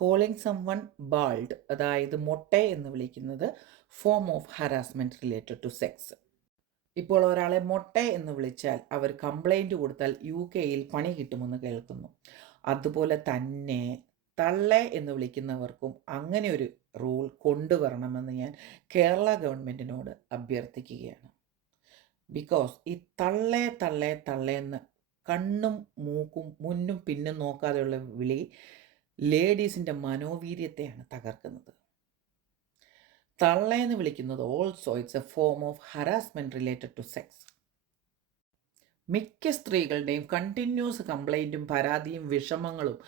Calling someone bald, അതായത് മൊട്ടെ എന്ന് വിളിക്കുന്നത് form of harassment related to sex. ഇപ്പോൾ ഒരാളെ മൊട്ടെ എന്ന് വിളിച്ചാൽ അവർ കംപ്ലൈൻറ്റ് കൊടുത്താൽ UK-യിൽ പണി കിട്ടുമെന്ന് കേൾക്കുന്നു. അതുപോലെ തന്നെ തള്ളെ എന്ന് വിളിക്കുന്നവർക്കും അങ്ങനെ ഒരു റൂൾ കൊണ്ടുവരണമെന്ന് ഞാൻ കേരള ഗവൺമെൻറ്റിനോട് അഭ്യർത്ഥിക്കുകയാണ്. ബിക്കോസ് ഈ തള്ളെ തള്ളെ തള്ളേന്ന് കണ്ണും മൂക്കും മുന്നും പിന്നും നോക്കാതെയുള്ള വിളി ലേഡീസിൻ്റെ മനോവീര്യത്തെയാണ് തകർക്കുന്നത്. തള്ളയെന്ന് വിളിക്കുന്നത് also it's a form of harassment related to sex. മിക്ക സ്ത്രീകളുടെയും കണ്ടിന്യൂസ് കംപ്ലൈൻറ്റും പരാതിയും വിഷമങ്ങളും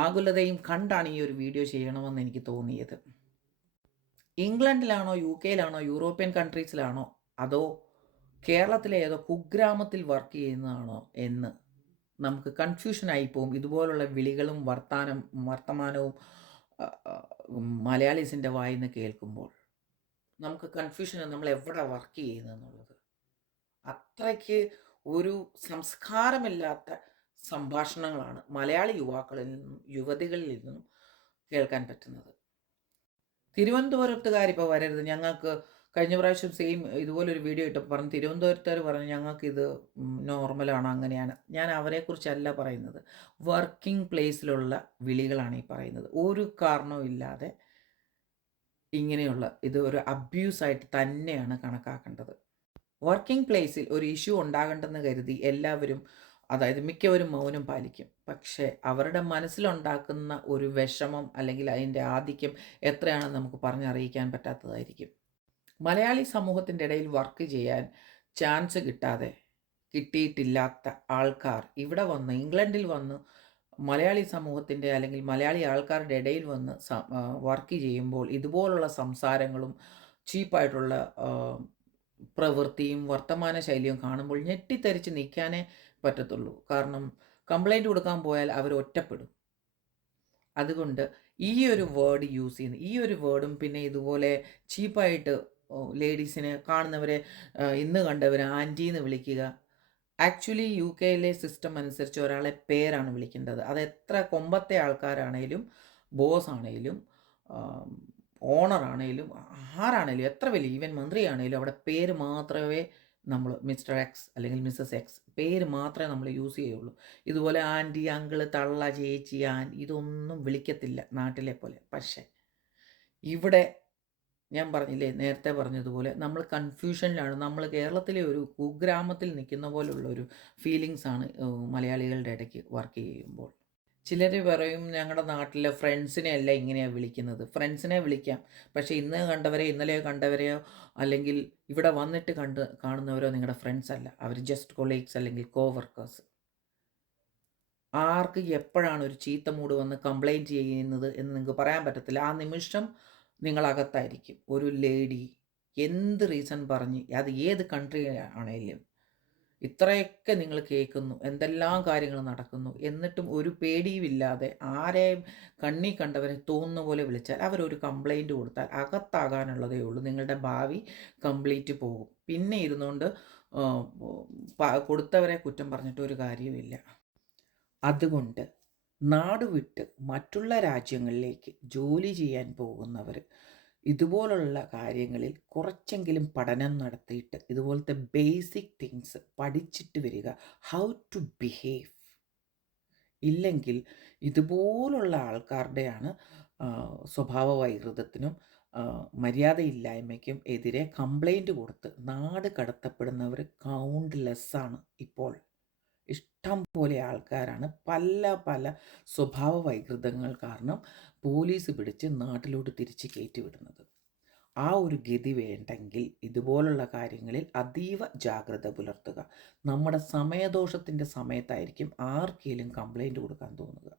ആകുലതയും കണ്ടാണ് ഈ ഒരു വീഡിയോ ചെയ്യണമെന്ന് എനിക്ക് തോന്നിയത്. ഇംഗ്ലണ്ടിലാണോ UK-യിലാണോ യൂറോപ്യൻ കൺട്രീസിലാണോ അതോ കേരളത്തിലെ ഏതോ കുഗ്രാമത്തിൽ വർക്ക് ചെയ്യുന്നതാണോ എന്ന് നമുക്ക് കൺഫ്യൂഷനായി പോകും. ഇതുപോലുള്ള വിളികളും വർത്തമാനവും മലയാളീസിൻ്റെ വായിൽ നിന്ന് കേൾക്കുമ്പോൾ നമുക്ക് കൺഫ്യൂഷൻ, നമ്മൾ എവിടെ വർക്ക് ചെയ്യുന്നതെന്നുള്ളത്. അത്രയ്ക്ക് ഒരു സംസ്കാരമില്ലാത്ത സംഭാഷണങ്ങളാണ് മലയാളി യുവാക്കളിൽ നിന്നും യുവതികളിൽ നിന്നും കേൾക്കാൻ പറ്റുന്നത്. തിരുവനന്തപുരത്തുകാരിപ്പോൾ വരരുത്, ഞങ്ങൾക്ക് കഴിഞ്ഞ പ്രാവശ്യം സെയിം ഇതുപോലൊരു വീഡിയോ ഇട്ടപ്പോൾ പറഞ്ഞു, തിരുവനന്തപുരത്തുകാർ പറഞ്ഞു ഞങ്ങൾക്കിത് നോർമലാണ്, അങ്ങനെയാണ്. ഞാൻ അവരെക്കുറിച്ചല്ല പറയുന്നത്, വർക്കിംഗ് പ്ലേസിലുള്ള വിളികളാണ് ഈ പറയുന്നത്. ഒരു കാരണവും ഇല്ലാതെ ഇങ്ങനെയുള്ള ഇത് ഒരു അബ്യൂസായിട്ട് തന്നെയാണ് കണക്കാക്കേണ്ടത്. വർക്കിംഗ് പ്ലേസിൽ ഒരു ഇഷ്യൂ ഉണ്ടാകണ്ടെന്ന് കരുതി എല്ലാവരും, അതായത് മിക്കവരും മൗനം പാലിക്കും. പക്ഷേ അവരുടെ മനസ്സിലുണ്ടാക്കുന്ന ഒരു വിഷമം അല്ലെങ്കിൽ അതിൻ്റെ ആധിക്യം എത്രയാണെന്ന് നമുക്ക് പറഞ്ഞറിയിക്കാൻ പറ്റാത്തതായിരിക്കും. മലയാളി സമൂഹത്തിൻ്റെ ഇടയിൽ വർക്ക് ചെയ്യാൻ ചാൻസ് കിട്ടിയിട്ടില്ലാത്ത ആൾക്കാർ ഇവിടെ വന്ന് ഇംഗ്ലണ്ടിൽ വന്ന് മലയാളി സമൂഹത്തിൻ്റെ അല്ലെങ്കിൽ മലയാളി ആൾക്കാരുടെ ഇടയിൽ വന്ന് വർക്ക് ചെയ്യുമ്പോൾ ഇതുപോലുള്ള സംസാരങ്ങളും ചീപ്പായിട്ടുള്ള പ്രവൃത്തിയും വർത്തമാന ശൈലിയും കാണുമ്പോൾ ഞെട്ടിത്തെറിച്ച് നിൽക്കാനേ പറ്റത്തുള്ളൂ. കാരണം കംപ്ലൈൻറ്റ് കൊടുക്കാൻ പോയാൽ അവർ ഒറ്റപ്പെടും. അതുകൊണ്ട് ഈ ഒരു വേർഡ് യൂസ് ചെയ്യുന്ന ഈ ഒരു വേർഡും പിന്നെ ഇതുപോലെ ചീപ്പായിട്ട് ലേഡീസിനെ കാണുന്നവരെ ഇന്ന് കണ്ടവരെ ആൻറ്റി എന്ന് വിളിക്കുക. ആക്ച്വലി UK-യിലെ സിസ്റ്റം അനുസരിച്ച് ഒരാളെ പേരാണ് വിളിക്കേണ്ടത്. അത് എത്ര കൊമ്പത്തെ ആൾക്കാരാണേലും ബോസ് ആണേലും ഓണറാണേലും ആരാണേലും എത്ര വലിയ ഈവൻ മന്ത്രിയാണേലും അവിടെ പേര് മാത്രമേ നമ്മൾ മിസ്റ്റർ എക്സ് അല്ലെങ്കിൽ മിസ്സസ് എക്സ് പേര് മാത്രമേ നമ്മൾ യൂസ് ചെയ്യുള്ളൂ. ഇതുപോലെ ആൻറ്റി, അങ്കിള്, തള്ള, ചേച്ചി, ഇതൊന്നും വിളിക്കത്തില്ല നാട്ടിലെ പോലെ. പക്ഷേ ഇവിടെ ഞാൻ പറഞ്ഞില്ലേ, നേരത്തെ പറഞ്ഞതുപോലെ നമ്മൾ കൺഫ്യൂഷനിലാണ്. നമ്മൾ കേരളത്തിലെ ഒരു കുഗ്രാമത്തിൽ നിൽക്കുന്ന പോലുള്ളൊരു ഫീലിങ്സാണ് മലയാളികളുടെ ഇടയ്ക്ക് വർക്ക് ചെയ്യുമ്പോൾ. ചിലർ പറയും ഞങ്ങളുടെ നാട്ടിലെ ഫ്രണ്ട്സിനെ അല്ല ഇങ്ങനെയാണ് വിളിക്കുന്നത്. ഫ്രണ്ട്സിനെ വിളിക്കാം, പക്ഷേ ഇന്ന് കണ്ടവരെയോ ഇന്നലെയോ കണ്ടവരെയോ അല്ലെങ്കിൽ ഇവിടെ വന്നിട്ട് കാണുന്നവരോ നിങ്ങളുടെ ഫ്രണ്ട്സ് അല്ല. അവർ ജസ്റ്റ് കൊളീഗ്സ് അല്ലെങ്കിൽ കോവർക്കേഴ്സ്. ആർക്ക് എപ്പോഴാണ് ഒരു ചീത്ത മൂഡ് വന്ന് കംപ്ലൈൻറ്റ് ചെയ്യുന്നത് എന്ന് നിങ്ങൾക്ക് പറയാൻ പറ്റത്തില്ല. ആ നിമിഷം നിങ്ങളകത്തായിരിക്കും. ഒരു ലേഡി എന്ത് റീസൺ പറഞ്ഞ്, അത് ഏത് കൺട്രി ആണേലും ഇത്രയൊക്കെ നിങ്ങൾ കേൾക്കുന്നു, എന്തെല്ലാം കാര്യങ്ങൾ നടക്കുന്നു, എന്നിട്ടും ഒരു പേടിയുമില്ലാതെ ആരെയും കണ്ണി കണ്ടവരെ തോന്നുന്ന പോലെ വിളിച്ചാൽ അവരൊരു കംപ്ലൈൻറ്റ് കൊടുത്താൽ അകത്താകാനുള്ളതേ ഉള്ളൂ. നിങ്ങളുടെ ഭാവി കംപ്ലീറ്റ് പോകും. പിന്നെ ഇരുന്നുകൊണ്ട് കൊടുത്തവരെ കുറ്റം പറഞ്ഞിട്ട് ഒരു കാര്യവുമില്ല. അതുകൊണ്ട് നാട് വിട്ട് മറ്റുള്ള രാജ്യങ്ങളിലേക്ക് ജോലി ചെയ്യാൻ പോകുന്നവർ ഇതുപോലുള്ള കാര്യങ്ങളിൽ കുറച്ചെങ്കിലും പഠനം നടത്തിയിട്ട് ഇതുപോലത്തെ ബേസിക് തിങ്സ് പഠിച്ചിട്ട് വരിക. How to behave. ഇല്ലെങ്കിൽ ഇതുപോലുള്ള ആൾക്കാരുടെയാണ് സ്വഭാവ വൈകൃതത്തിനും മര്യാദയില്ലായ്മയ്ക്കും എതിരെ കംപ്ലൈൻറ്റ് കൊടുത്ത് നാട് കടത്തപ്പെടുന്നവർ കൗണ്ട്ലെസ്സാണ്. ഇപ്പോൾ ഇഷ്ടം പോലെ ആൾക്കാരാണ് പല സ്വഭാവ വൈകൃതങ്ങൾ കാരണം പോലീസ് പിടിച്ച് നാട്ടിലോട്ട് തിരിച്ച് കയറ്റിവിടുന്നത്. ആ ഒരു ഗതി വേണ്ടെങ്കിൽ ഇതുപോലുള്ള കാര്യങ്ങളിൽ അതീവ ജാഗ്രത പുലർത്തുക. നമ്മുടെ സമയദോഷത്തിൻ്റെ സമയത്തായിരിക്കും ആർക്കെങ്കിലും കംപ്ലൈൻറ്റ് കൊടുക്കാൻ തോന്നുക.